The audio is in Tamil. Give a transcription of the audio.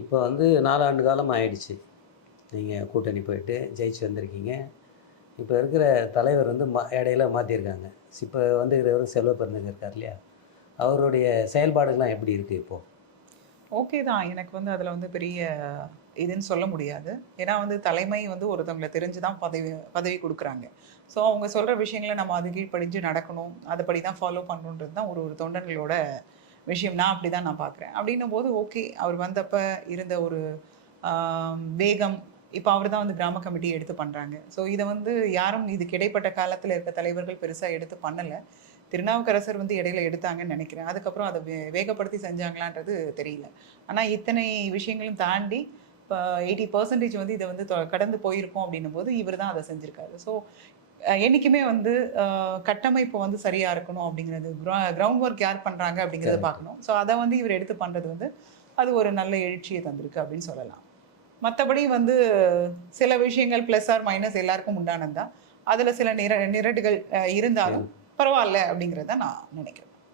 இப்போ வந்து நாலாண்டு காலம் ஆயிடுச்சு. நீங்கள் கூட்டணி போயிட்டு ஜெயிச்சு வந்திருக்கீங்க. இப்போ இருக்கிற தலைவர் வந்து மா இடையில மாற்றிருக்காங்க இப்போ வந்து இருக்கிறவர் செல்வ பெருந்தங்க இருக்கார் இல்லையா? அவருடைய செயல்பாடுகள்லாம் எப்படி இருக்குது இப்போது ஓகே தான். எனக்கு வந்து அதில் வந்து பெரிய இதுன்னு சொல்ல முடியாது. ஏன்னா வந்து தலைமை வந்து ஒருத்தவங்களை தெரிஞ்சு தான் பதவி பதவி கொடுக்குறாங்க. ஸோ அவங்க சொல்கிற விஷயங்களை நம்ம அது கீழ்ப்படிஞ்சு நடக்கணும். அதுபடி தான் ஃபாலோ பண்ணணுன்றது தான் ஒரு ஒரு தொண்டர்களோட விஷயம் நான் அப்படி தான் நான் பார்க்குறேன் அப்படின்னும் போது ஓகே அவர் வந்தப்போ இருந்த ஒரு வேகம் இப்போ அவர் தான் வந்து கிராம கமிட்டி எடுத்து பண்ணுறாங்க ஸோ இதை வந்து யாரும் இதுக்கு இடைப்பட்ட காலத்தில் இருக்க தலைவர்கள் பெருசாக எடுத்து பண்ணலை. திருநாவுக்கரசர் வந்து இடையில எடுத்தாங்கன்னு நினைக்கிறேன். அதுக்கப்புறம் அதை வே- வேகப்படுத்தி செஞ்சாங்களான்றது தெரியல. ஆனால் இத்தனை விஷயங்களும் தாண்டி இப்போ எயிட்டி பர்சன்டேஜ் வந்து இதை வந்து தொ- கடந்து போயிருக்கோம் அப்படின்னும் போது இவர் தான் அதை செஞ்சுருக்காரு. ஸோ என்றைக்குமே வந்து கட்டமைப்பு வந்து சரியாக இருக்கணும் அப்படிங்கிறது கிரவுண்ட் ஒர்க் யார் பண்ணுறாங்க அப்படிங்கிறத. பார்க்கணும். ஸோ அதை வந்து இவர் எடுத்து பண்ணுறது வந்து அது ஒரு நல்ல எழுச்சியை தந்திருக்கு அப்படின்னு சொல்லலாம். மற்றபடி வந்து சில விஷயங்கள் ப்ளஸ் ஆர் மைனஸ் எல்லாருக்கும் உண்டானது தான் அதில் சில நிர நிரடுகள் அஹ், இருந்தாலும் பரவாயில்ல அப்படிங்கிறத நான் நினைக்கிறேன்.